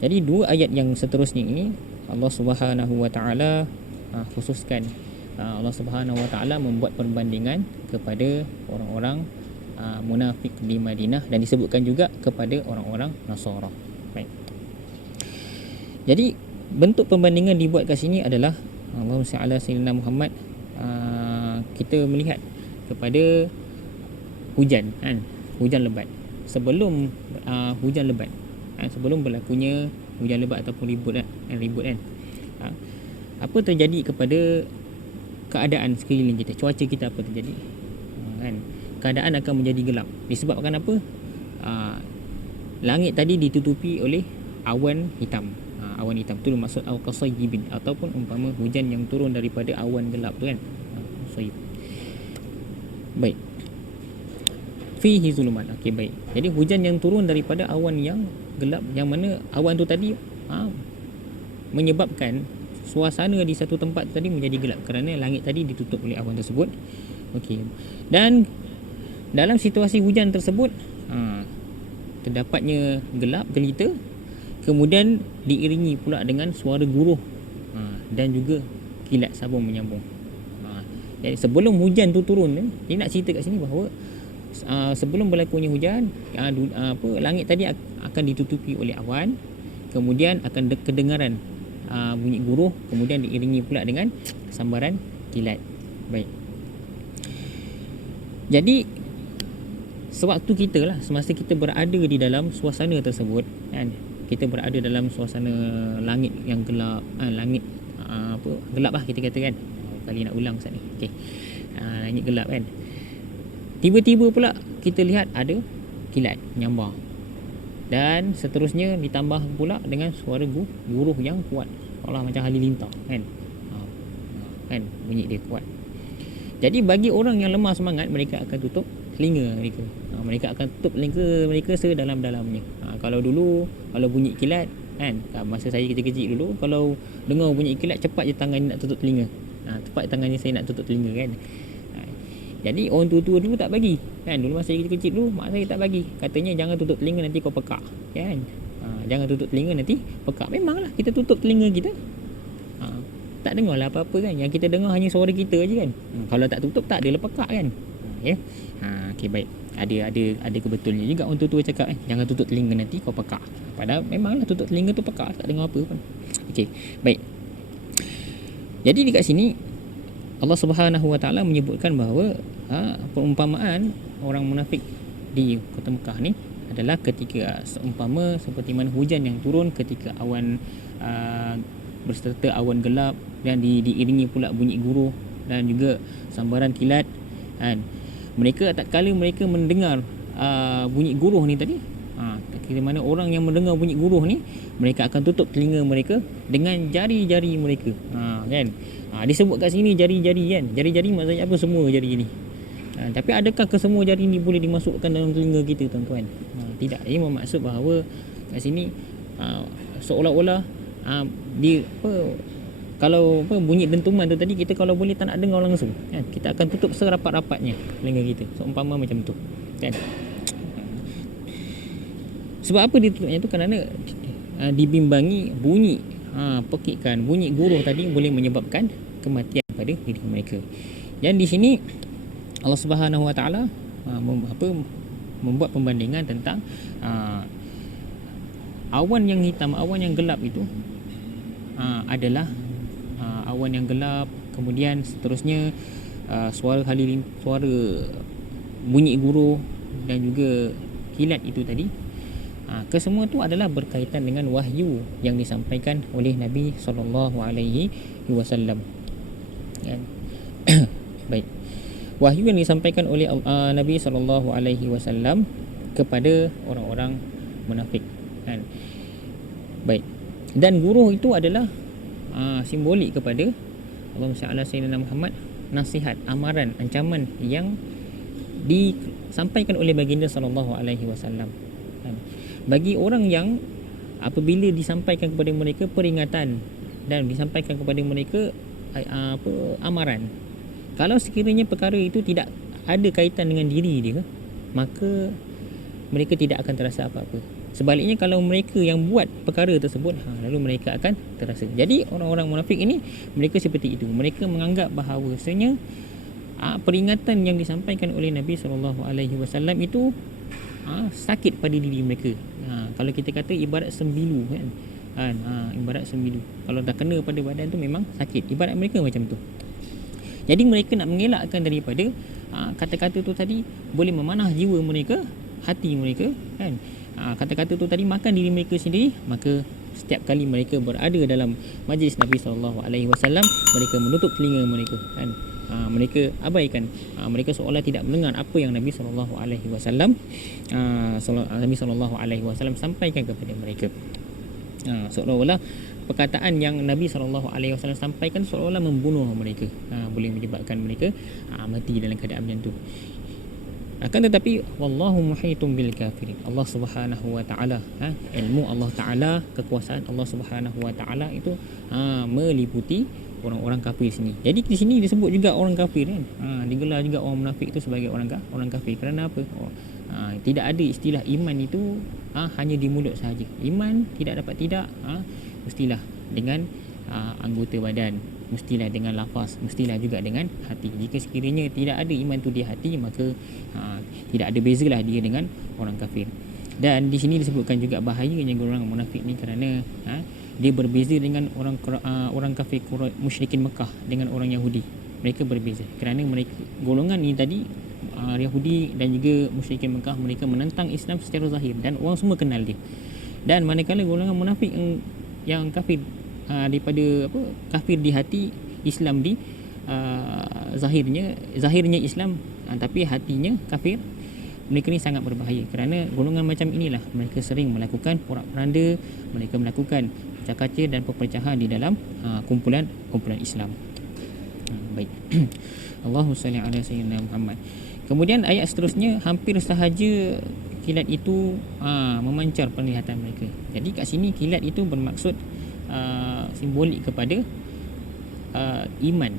Jadi dua ayat yang seterusnya ini Allah Subhanahu wa taala khususkan, Allah Subhanahu wa taala membuat perbandingan kepada orang-orang munafik di Madinah dan disebutkan juga kepada orang-orang Nasara. Baik. Jadi bentuk perbandingan dibuat kat sini adalah Allahumma salli ala sayyidina Muhammad, kita melihat kepada hujan kan, hujan lebat. Sebelum hujan lebat, sebelum berlakunya hujan lebat ataupun ribut kan, apa terjadi kepada keadaan sekeliling kita, cuaca kita apa terjadi kan, keadaan akan menjadi gelap. Disebabkan apa? Langit tadi ditutupi oleh awan hitam. Awan hitam tu maksud al-qasayyibin, ataupun umpama hujan yang turun daripada awan gelap tu kan. Qasayyib. Baik. Fihi zulumat. Okey, baik. Jadi hujan yang turun daripada awan yang gelap, yang mana awan tu tadi menyebabkan suasana di satu tempat tadi menjadi gelap kerana langit tadi ditutup oleh awan tersebut. Okey. Dan dalam situasi hujan tersebut terdapatnya gelap gelita, kemudian diiringi pula dengan suara guruh dan juga kilat sabung menyambung. Jadi sebelum hujan tu turun, dia nak cerita kat sini bahawa sebelum berlakunya hujan, langit tadi akan ditutupi oleh awan, kemudian akan kedengaran bunyi guruh, kemudian diiringi pula dengan sambaran kilat. Baik. Jadi sewaktu kita lah, semasa kita berada di dalam suasana tersebut kan, kita berada dalam suasana langit yang gelap, langit gelap lah kita kata kan. Kali nak ulang Ustaz ni. Okey. Langit gelap kan. Tiba-tiba pula kita lihat ada kilat menyambar. Dan seterusnya ditambah pula dengan suara guruh yang kuat, seolah macam halilintar kan. Kan bunyi dia kuat. Jadi bagi orang yang lemah semangat, mereka akan tutup telinga mereka. Mereka akan tutup telinga mereka sedalam-dalamnya. Kalau dulu kalau bunyi kilat kan, masa saya kecil-kecil dulu, kalau dengar bunyi kilat, cepat je tangan nak tutup telinga. Cepat tangannya saya nak tutup telinga kan. Jadi orang tua-tua dulu tak bagi kan. Dulu masa saya kecil dulu, mak saya tak bagi. Katanya jangan tutup telinga, nanti kau pekak kan. Jangan tutup telinga, nanti pekak. Memanglah kita tutup telinga kita, tak dengar lah apa-apa kan. Yang kita dengar hanya suara kita je kan. Kalau tak tutup, tak adalah pekak kan. Ya. Okey, baik. Ada kebetulnya juga orang tua-tua cakap jangan tutup telinga, nanti kau pekak. Padahal memanglah tutup telinga tu pekak, tak dengar apa pun. Okey, baik. Jadi dekat sini Allah Subhanahu wa taala menyebutkan bahawa perumpamaan orang munafik di kota Mekah ni adalah ketika seumpama seperti mana hujan yang turun ketika awan berserta awan gelap dan diiringi pula bunyi guruh dan juga sambaran kilat kan. Mereka tatkala mereka mendengar bunyi guruh ni tadi, kira mana orang yang mendengar bunyi guruh ni, mereka akan tutup telinga mereka dengan jari-jari mereka. Kan? Disebut kat sini jari-jari kan. Jari-jari maksudnya apa? Semua jari ni. Tapi adakah kesemua jari ni boleh dimasukkan dalam telinga kita, tuan-tuan? Tidak. Ia bermaksud bahawa kat sini seolah-olah kalau bunyi dentuman tu tadi, kita kalau boleh tak nak dengar langsung kan? Kita akan tutup serapat-rapatnya telinga kita, seumpama macam tu kan. Sebab apa ditutupnya tu? Kerana dibimbangi bunyi pekikan, bunyi guruh tadi boleh menyebabkan kematian pada diri mereka. Dan di sini Allah Subhanahu wa taala membuat pembandingan tentang awan yang hitam, awan yang gelap itu adalah awan yang gelap, kemudian seterusnya suara bunyi guruh dan juga kilat itu tadi, kesemua itu adalah berkaitan dengan wahyu yang disampaikan oleh Nabi sallallahu alaihi wasallam. Kan? Baik. Wahyu yang disampaikan oleh Nabi sallallahu alaihi wasallam kepada orang-orang munafik. Kan? Baik. Dan guruh itu adalah simbolik kepada Allahumma salli ala sayyidina Muhammad, nasihat, amaran, ancaman yang disampaikan oleh baginda sallallahu alaihi wasallam. Bagi orang yang apabila disampaikan kepada mereka peringatan dan disampaikan kepada mereka amaran, kalau sekiranya perkara itu tidak ada kaitan dengan diri dia, maka mereka tidak akan terasa apa-apa. Sebaliknya, kalau mereka yang buat perkara tersebut, lalu mereka akan terasa. Jadi orang-orang munafik ini, mereka seperti itu. Mereka menganggap bahawasanya peringatan yang disampaikan oleh Nabi SAW itu sakit pada diri mereka. Kalau kita kata ibarat sembilu kan, ibarat sembilu, kalau dah kena pada badan tu memang sakit. Ibarat mereka macam tu. Jadi mereka nak mengelakkan daripada kata-kata tu tadi boleh memanah jiwa mereka, hati mereka kan. Kata-kata tu tadi makan diri mereka sendiri, maka setiap kali mereka berada dalam majlis Nabi SAW, mereka menutup telinga mereka kan. Mereka abaikan, mereka seolah tidak mendengar apa yang Nabi SAW sampaikan kepada mereka. Seolah-olah perkataan yang Nabi SAW sampaikan seolah-olah membunuh mereka, boleh menyebabkan mereka mati dalam keadaan macam tu. Akan tetapi wallahu muhitun bil kafirin, Allah Subhanahu wa taala, ilmu Allah taala, kekuasaan Allah Subhanahu wa taala itu meliputi orang-orang kafir sini. Jadi di sini disebut juga orang kafir kan. Digelar juga orang munafik itu sebagai orang kafir. Kerana apa? Tidak ada istilah iman itu hanya di mulut sahaja. Iman tidak dapat tidak, mestilah dengan anggota badan, mestilah dengan lafaz, mestilah juga dengan hati. Jika sekiranya tidak ada iman tu di hati, maka tidak ada bezalah dia dengan orang kafir. Dan di sini disebutkan juga bahayanya golongan munafik ni kerana dia berbeza dengan orang kafir musyrikin Mekah dengan orang Yahudi. Mereka berbeza kerana mereka golongan ni tadi, Yahudi dan juga musyrikin Mekah, mereka menentang Islam secara zahir dan orang semua kenal dia. Dan manakala golongan munafik yang kafir, daripada kafir di hati, Islam di zahirnya Islam, tapi hatinya kafir, mereka ni sangat berbahaya. Kerana golongan macam inilah mereka sering melakukan porak-poranda, mereka melakukan pecah-kaca dan perpecahan di dalam kumpulan Islam. Baik. Allahumma salli ala sayyidina Muhammad. Kemudian ayat seterusnya, hampir sahaja kilat itu memancar penglihatan mereka. Jadi kat sini kilat itu bermaksud simbolik kepada iman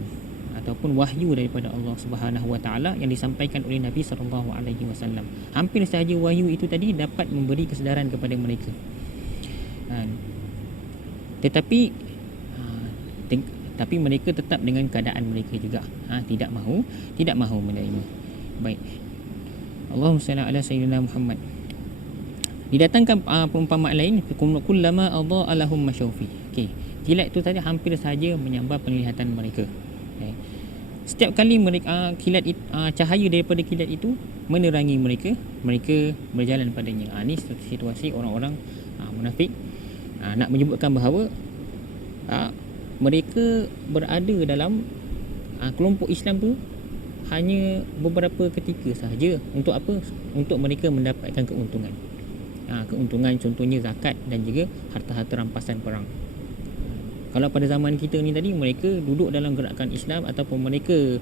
ataupun wahyu daripada Allah Subhanahu wa taala yang disampaikan oleh Nabi sallallahu alaihi wasallam. Hampir sahaja wahyu itu tadi dapat memberi kesedaran kepada mereka. Tapi mereka tetap dengan keadaan mereka juga, tidak mahu menerima. Baik. Allahumma salli ala sayyidina Muhammad. Didatangkan perumpamaan lain, kullama adha'a lahum masyaufi. Okey, kilat itu tadi hampir saja menyambar penglihatan mereka. Okay. Setiap kali mereka cahaya daripada kilat itu menerangi mereka, mereka berjalan padanya. Ini situasi orang-orang munafik, nak menyebutkan bahawa mereka berada dalam kelompok Islam tu hanya beberapa ketika sahaja. Untuk apa? Untuk mereka mendapatkan keuntungan. Keuntungan contohnya zakat dan juga harta-harta rampasan perang. Kalau pada zaman kita ni tadi, mereka duduk dalam gerakan Islam ataupun mereka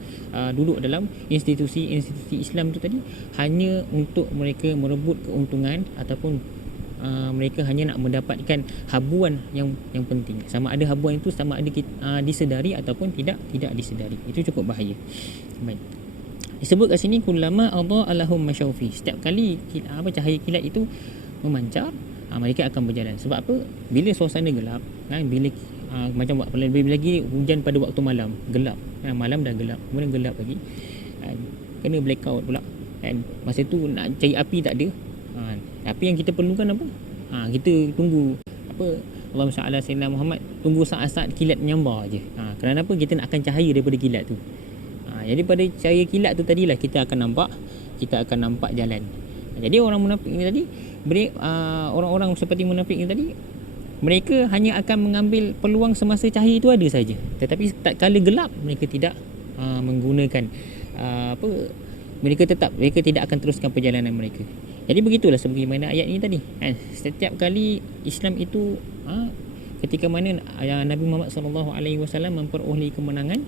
duduk dalam institusi Islam tu tadi hanya untuk mereka merebut keuntungan ataupun mereka hanya nak mendapatkan habuan yang penting. Sama ada habuan itu disedari ataupun tidak disedari. Itu cukup bahaya. Baik. Disebut kat sini kullama adha'a lahum masyaufi. Setiap kali cahaya kilat itu memancar, mereka akan berjalan. Sebab apa? Bila suasana gelap, bila macam lebih lagi hujan pada waktu malam, gelap, malam dah gelap, kemudian gelap lagi, kena blackout pula, masa tu nak cari api tak ada. Tapi yang kita perlukan apa? Kita tunggu Allahumma salli ala sayyidina Muhammad, tunggu saat-saat kilat menyambar je. Kerana apa? Kita nak akan cahaya daripada kilat tu. Jadi pada cahaya kilat tu tadilah kita akan nampak jalan. Jadi orang munafik ni tadi, orang-orang seperti munafik ni tadi, mereka hanya akan mengambil peluang semasa cahaya itu ada saja. Tetapi tatkala gelap, mereka tidak menggunakan mereka tidak akan teruskan perjalanan mereka. Jadi begitulah sebagaimana ayat ini tadi. Setiap kali Islam itu ketika mana Nabi Muhammad SAW memperoleh kemenangan,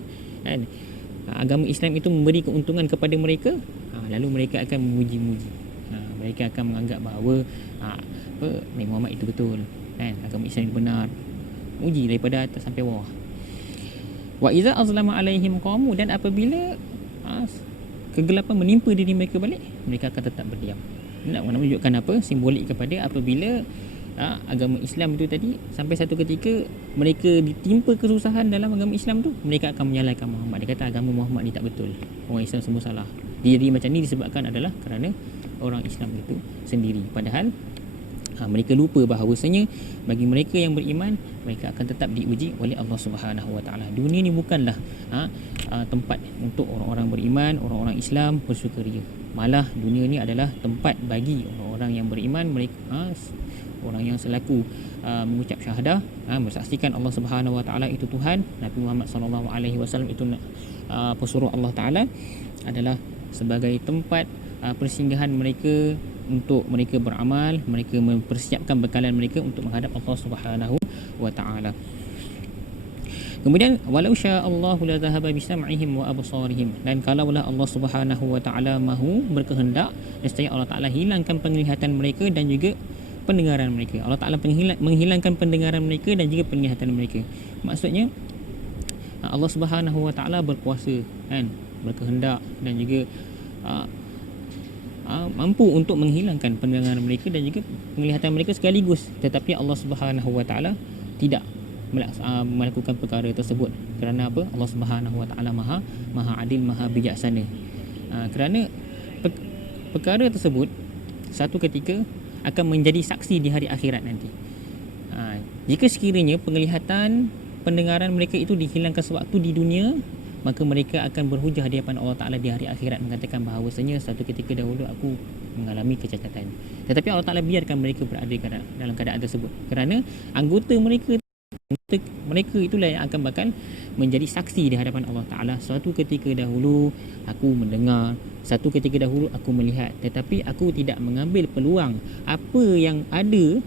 agama Islam itu memberi keuntungan kepada mereka, lalu mereka akan memuji-muji. Mereka akan menganggap bahawa Nabi Muhammad itu betul. kan, agama Islam yang benar, uji daripada atas sampai bawah. Wa iza azlama alaihim qamu, dan apabila kegelapan menimpa diri mereka balik, mereka akan tetap berdiam. Nak menunjukkan apa? Simbolik kepada apabila agama Islam itu tadi, sampai satu ketika mereka ditimpa kesusahan dalam agama Islam tu, mereka akan menyalahkan Muhammad. Dia kata agama Muhammad ni tak betul, orang Islam semua salah. Jadi macam ni disebabkan adalah kerana orang Islam itu sendiri. Padahal mereka lupa bahawasanya bagi mereka yang beriman, mereka akan tetap diuji oleh Allah Subhanahu Wa Taala. Dunia ni bukanlah tempat untuk orang-orang beriman, orang-orang Islam bersukaria. Malah dunia ni adalah tempat bagi orang-orang yang beriman, mereka orang yang selaku mengucap syahadah, bersaksikan Allah Subhanahu Wa Taala itu Tuhan, Nabi Muhammad sallallahu alaihi wasallam itu pesuruh Allah Taala, adalah sebagai tempat persinggahan mereka untuk mereka beramal, mereka mempersiapkan bekalan mereka untuk menghadap Allah Subhanahu Wa Taala. Kemudian walau syaa Allahu la dhahaba bi sam'ihim wa absarihim, dan kalaulah Allah Subhanahu Wa Taala mahu berkehendak, nescaya Allah Taala hilangkan penglihatan mereka dan juga pendengaran mereka. Allah Taala menghilangkan pendengaran mereka dan juga penglihatan mereka. Maksudnya Allah Subhanahu Wa Taala berkuasa, kan, berkehendak dan juga mampu untuk menghilangkan pendengaran mereka dan juga penglihatan mereka sekaligus. Tetapi Allah Subhanahu Wa Taala tidak melakukan perkara tersebut. Kerana apa? Allah Subhanahu Wa Taala maha adil, maha bijaksana. Kerana perkara tersebut satu ketika akan menjadi saksi di hari akhirat nanti. Jika sekiranya penglihatan, pendengaran mereka itu dihilangkan sewaktu di dunia, maka mereka akan berhujah di hadapan Allah Ta'ala di hari akhirat, mengatakan bahawasanya satu ketika dahulu aku mengalami kecacatan. Tetapi Allah Ta'ala biarkan mereka berada dalam keadaan tersebut, kerana anggota mereka itulah yang akan bakal menjadi saksi di hadapan Allah Ta'ala. Suatu ketika dahulu aku mendengar, satu ketika dahulu aku melihat, tetapi aku tidak mengambil peluang apa yang ada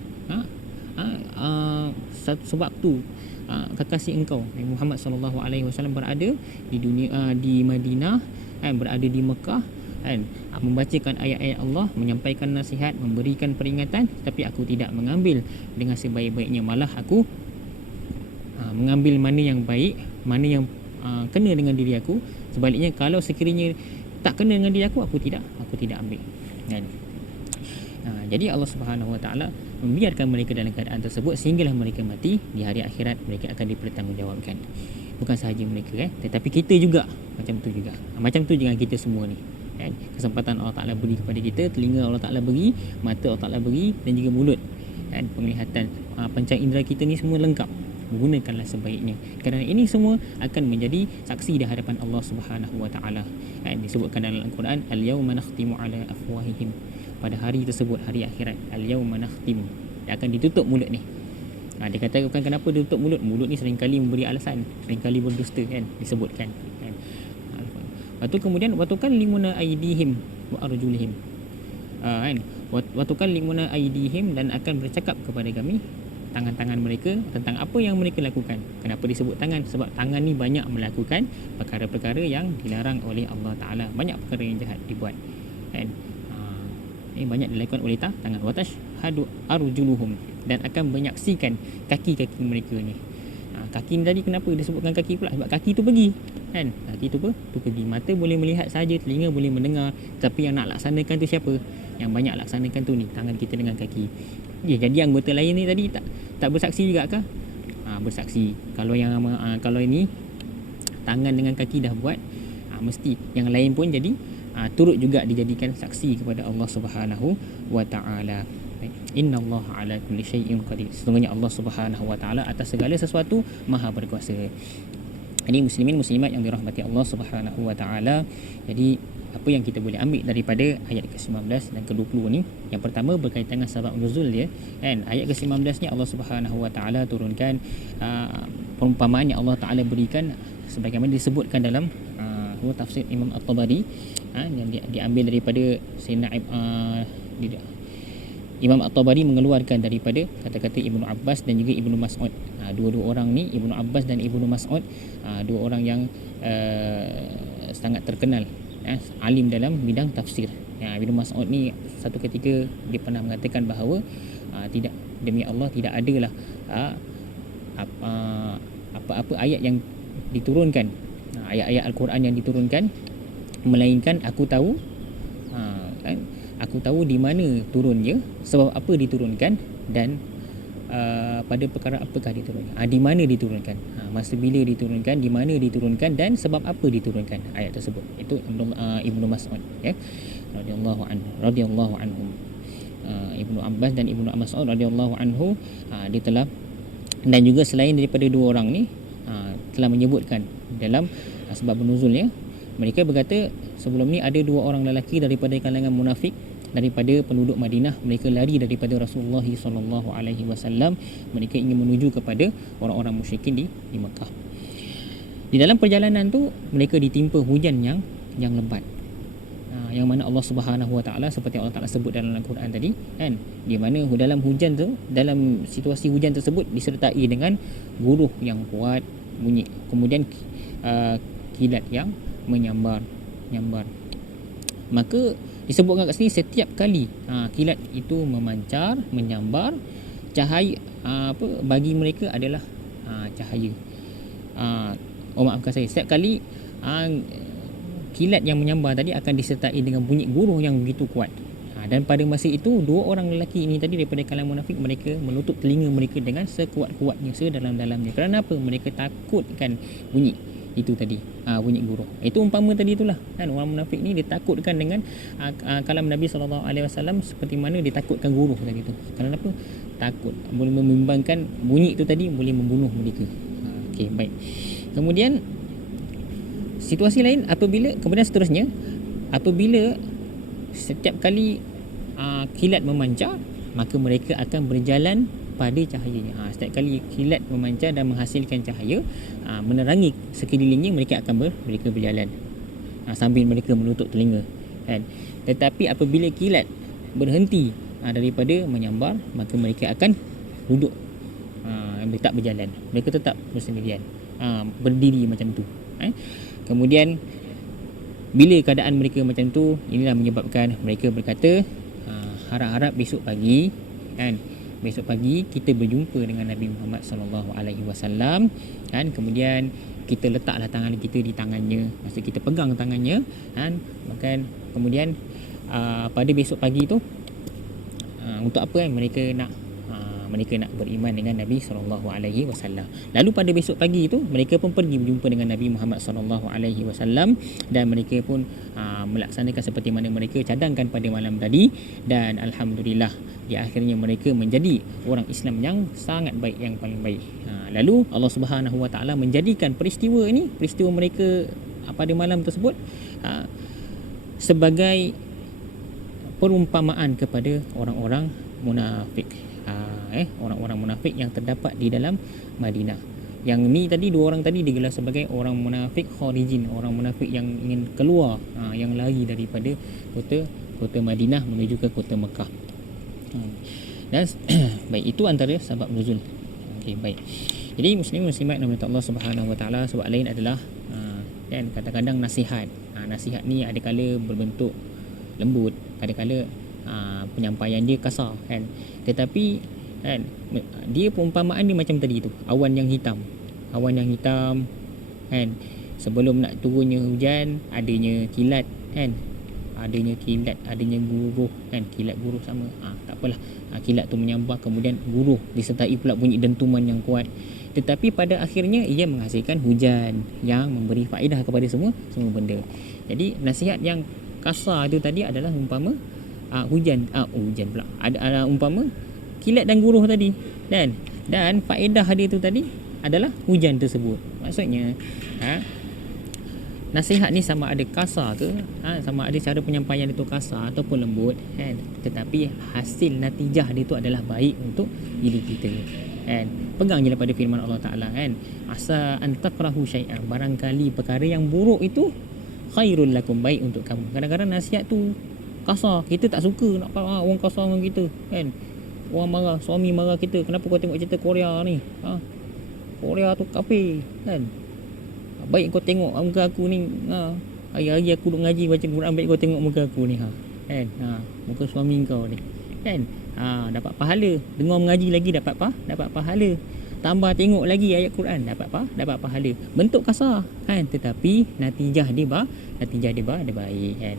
sewaktu kekasih engkau Nabi Muhammad sallallahu alaihi wasallam berada di dunia, di Madinah, berada di Mekah, membacakan ayat-ayat Allah, menyampaikan nasihat, memberikan peringatan, tapi aku tidak mengambil dengan sebaik-baiknya. Malah aku mengambil mana yang baik, mana yang kena dengan diri aku. Sebaliknya, kalau sekiranya tak kena dengan diri aku tidak ambil, kan? Jadi Allah Subhanahu Wa Taala membiarkan mereka dalam keadaan tersebut sehinggalah mereka mati. Di hari akhirat mereka akan dipertanggungjawabkan. Bukan sahaja mereka, tetapi kita juga macam tu juga. Macam tu dengan kita semua ni, kan? Kesempatan Allah Taala beri kepada kita, telinga Allah Taala beri, mata Allah Taala beri, dan juga mulut, kan? Penglihatan, panca indera kita ni semua lengkap. Gunakanlah sebaiknya, kerana ini semua akan menjadi saksi di hadapan Allah Subhanahu Wa Taala. Disebutkan dalam Al-Quran, al-yawma nakhtimu ala afwahihim, pada hari tersebut, hari akhirat, al-yawma nakhtimu, dia akan ditutup mulut ni. Dia katakan kenapa dia tutup mulut? Mulut ni seringkali memberi alasan, seringkali berdusta, kan, disebutkan, kan. Lepas tu kemudian watukan limuna aidihim wa arjulihim, kan, watukan limuna aidihim, dan akan bercakap kepada kami tangan-tangan mereka tentang apa yang mereka lakukan. Kenapa disebut tangan? Sebab tangan ni banyak melakukan perkara-perkara yang dilarang oleh Allah Ta'ala. Banyak perkara yang jahat dibuat, kan? Ini banyak dilakukan oleh tangan. Watashhadu arjuluhum, dan akan menyaksikan kaki-kaki mereka ni. Kaki ni tadi kenapa disebutkan kaki pula? Sebab kaki tu pergi, kan? Kaki tu pergi. Mata boleh melihat saja, telinga boleh mendengar, tapi yang nak laksanakan tu siapa? Yang banyak laksanakan tu ni tangan kita dengan kaki. Jadi anggota lain ni tadi tak bersaksi juga kah? Bersaksi. Kalau ini tangan dengan kaki dah buat, mesti yang lain pun jadi turut juga dijadikan saksi kepada Allah Subhanahu Wa Taala. Innallaha ala kulli syai'in qadir. Sesungguhnya Allah Subhanahu Wa Taala atas segala sesuatu maha berkuasa. Jadi muslimin muslimat yang dirahmati Allah Subhanahu Wa Taala, jadi apa yang kita boleh ambil daripada ayat ke-19 dan ke-20 ni? Yang pertama berkaitan dengan sebab nuzul dia, kan? Ayat ke-19 ni Allah Subhanahu Wa Taala turunkan perumpamaan yang Allah Taala berikan sebagaimana disebutkan dalam tafsir Imam At-Tabari, yang diambil daripada Sayyidina Imam At-Tabari mengeluarkan daripada kata-kata Ibnu Abbas dan juga Ibnu Mas'ud. Dua-dua orang ni, Ibnu Abbas dan Ibnu Mas'ud, dua orang yang sangat terkenal, alim dalam bidang tafsir. Ibnu Mas'ud ni satu ketika dia pernah mengatakan bahawa demi Allah tidak adalah apa-apa ayat yang diturunkan, ayat-ayat Al-Quran yang diturunkan, melainkan aku tahu, kan, aku tahu di mana turunnya, sebab apa diturunkan, dan pada perkara apakah diturunkan, di mana diturunkan, masa bila diturunkan, di mana diturunkan, dan sebab apa diturunkan ayat tersebut. Itu Ibnu Mas'ud, ya, radhiyallahu anhum. Ibnu Abbas dan Ibnu Mas'ud radhiyallahu anhu, dia telah, dan juga selain daripada dua orang ni, telah menyebutkan dalam sebab nuzulnya, mereka berkata sebelum ni ada dua orang lelaki daripada kalangan munafik daripada penduduk Madinah, mereka lari daripada Rasulullah sallallahu alaihi wasallam, mereka ingin menuju kepada orang-orang musyrikin di Mekah. Di dalam perjalanan tu mereka ditimpa hujan yang lebat, yang mana Allah Subhanahu Wa Taala, seperti Allah Taala sebut dalam Al-Quran tadi, kan, di mana dalam hujan tu, dalam situasi hujan tersebut disertai dengan guruh yang kuat bunyi, kemudian kilat yang menyambar. Maka disebutkan kat sini setiap kali kilat itu memancar, menyambar, cahaya bagi mereka adalah cahaya. Maafkan saya, setiap kali kilat yang menyambar tadi akan disertai dengan bunyi guruh yang begitu kuat. Dan pada masa itu dua orang lelaki ini tadi daripada kalangan munafik, mereka menutup telinga mereka dengan sekuat-kuatnya, sedalam-dalamnya. Kerana apa? Mereka takutkan bunyi itu tadi, bunyi guruh. Itu umpama tadi itulah, kan, orang munafik ni ditakutkan dengan kalam Nabi SAW, seperti mana ditakutkan guruh tadi tu. Kerana apa? Takut boleh membimbangkan, bunyi itu tadi boleh membunuh mereka. Okey, baik. Kemudian situasi lain, kemudian seterusnya, apabila setiap kali kilat memancar, maka mereka akan berjalan pada cahayanya. Setiap kali kilat memancar dan menghasilkan cahaya, menerangi sekelilingnya, mereka akan berjalan sambil mereka menutup telinga, kan. Tetapi apabila kilat berhenti daripada menyambar, maka mereka akan duduk, tak berjalan, mereka tetap bersendirian, berdiri macam tu. Kemudian bila keadaan mereka macam tu, inilah menyebabkan mereka berkata, harap-harap besok pagi, kan, besok pagi kita berjumpa dengan Nabi Muhammad sallallahu alaihi wasallam, kan, kemudian kita letaklah tangan kita di tangannya, maksud kita pegang tangannya, kan, bahkan kemudian pada besok pagi tu, untuk apa, kan, mereka nak beriman dengan Nabi sallallahu alaihi wasallam. Lalu pada besok pagi itu mereka pun pergi berjumpa dengan Nabi Muhammad sallallahu alaihi wasallam, dan mereka pun melaksanakan seperti mana mereka cadangkan pada malam tadi, dan alhamdulillah di akhirnya mereka menjadi orang Islam yang sangat baik, yang paling baik. Lalu Allah Subhanahu Wa Taala menjadikan peristiwa mereka pada malam tersebut sebagai perumpamaan kepada orang-orang munafik, orang-orang munafik yang terdapat di dalam Madinah. Yang ni tadi, dua orang tadi digelar sebagai orang munafik kharijin, orang munafik yang ingin keluar, yang lari daripada kota Madinah menuju ke kota Mekah. Dan baik, itu antara sebab nuzul. Okey, baik. Jadi muslimat rahmat Allah Subhanahu Wa Taala, sebab lain adalah kan, kadang-kadang nasihat. Nasihat ni ada kala berbentuk lembut, ada kala penyampaian dia kasar, kan. Tetapi, kan, dia perumpamaan dia macam tadi tu, awan yang hitam, kan, sebelum nak turunnya hujan adanya kilat, kan, adanya guruh, kan, kilat guruh sama, tak apalah, kilat tu menyambar, kemudian guruh disertai pula bunyi dentuman yang kuat, tetapi pada akhirnya ia menghasilkan hujan yang memberi faedah kepada semua benda. Jadi nasihat yang kasar itu tadi adalah umpama hujan pula, ada umpama kilat dan guruh tadi, dan faedah dia tu tadi adalah hujan tersebut. Maksudnya nasihat ni sama ada kasar ke, sama ada cara penyampaian itu kasar ataupun lembut, kan, tetapi hasil natijah dia tu adalah baik untuk diri kita, kan. Pegang je pada firman Allah Ta'ala, kan, asa antakrahu syai'an, barangkali perkara yang buruk itu khairul lakum, baik untuk kamu. Kadang-kadang nasihat tu kasar, kita tak suka nak orang kasar dengan kita, kan. Orang marah, suami marah kita, kenapa kau tengok cerita Korea ni, Korea tu kafir, kan. Baik kau tengok muka aku ni, hari-hari aku duk ngaji baca Quran, baik kau tengok muka aku ni, kan, muka suami kau ni, kan. dapat pahala. Dengar mengaji lagi dapat pahala. Tambah tengok lagi ayat Quran dapat pahala. Bentuk kasar kan, tetapi natijah dia baik kan.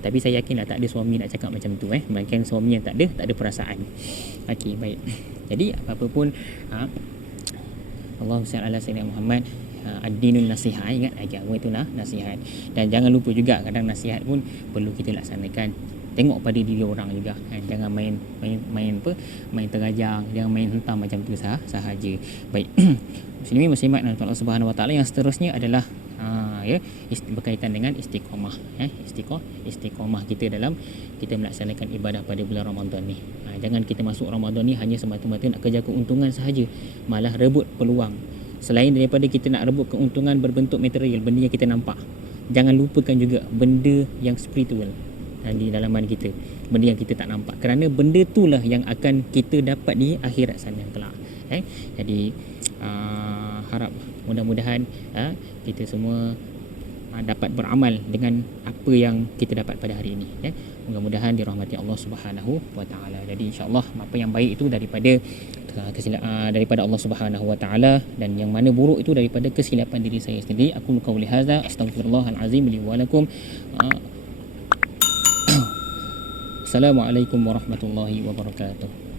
Tapi saya yakinlah tak ada suami nak cakap macam tu Mungkin suami yang tak ada perasaan. Okey, baik. Jadi apa-apa pun Allahumma salli ala sayyidina Muhammad. Ad-dinun nasihat, ingat agama itu nasihat. Dan jangan lupa juga kadang nasihat pun perlu kita laksanakan. Tengok pada diri orang juga kan. Jangan main terajang, jangan main hentam macam tu sahaja. Baik. Muslimin muslimat dan Allah Subhanahu Wa Taala, yang seterusnya adalah berkaitan dengan istiqamah istiqamah kita dalam kita melaksanakan ibadah pada bulan Ramadan ni. Jangan kita masuk Ramadan ni hanya semata-mata nak kejar keuntungan sahaja, malah rebut peluang. Selain daripada kita nak rebut keuntungan berbentuk material, benda yang kita nampak, jangan lupakan juga benda yang spiritual di dalaman kita, benda yang kita tak nampak, kerana benda itulah yang akan kita dapat di akhirat sana kelak. Jadi harap mudah-mudahan kita semua dapat beramal dengan apa yang kita dapat pada hari ini. Mudah-mudahan dirahmati Allah Subhanahu Wa Taala. Jadi insya-Allah apa yang baik itu daripada Allah Subhanahu Wa Taala, dan yang mana buruk itu daripada kesilapan diri saya sendiri. Aku qauli hadza astaghfirullahal azim li wa lakum. Assalamualaikum warahmatullahi wabarakatuh.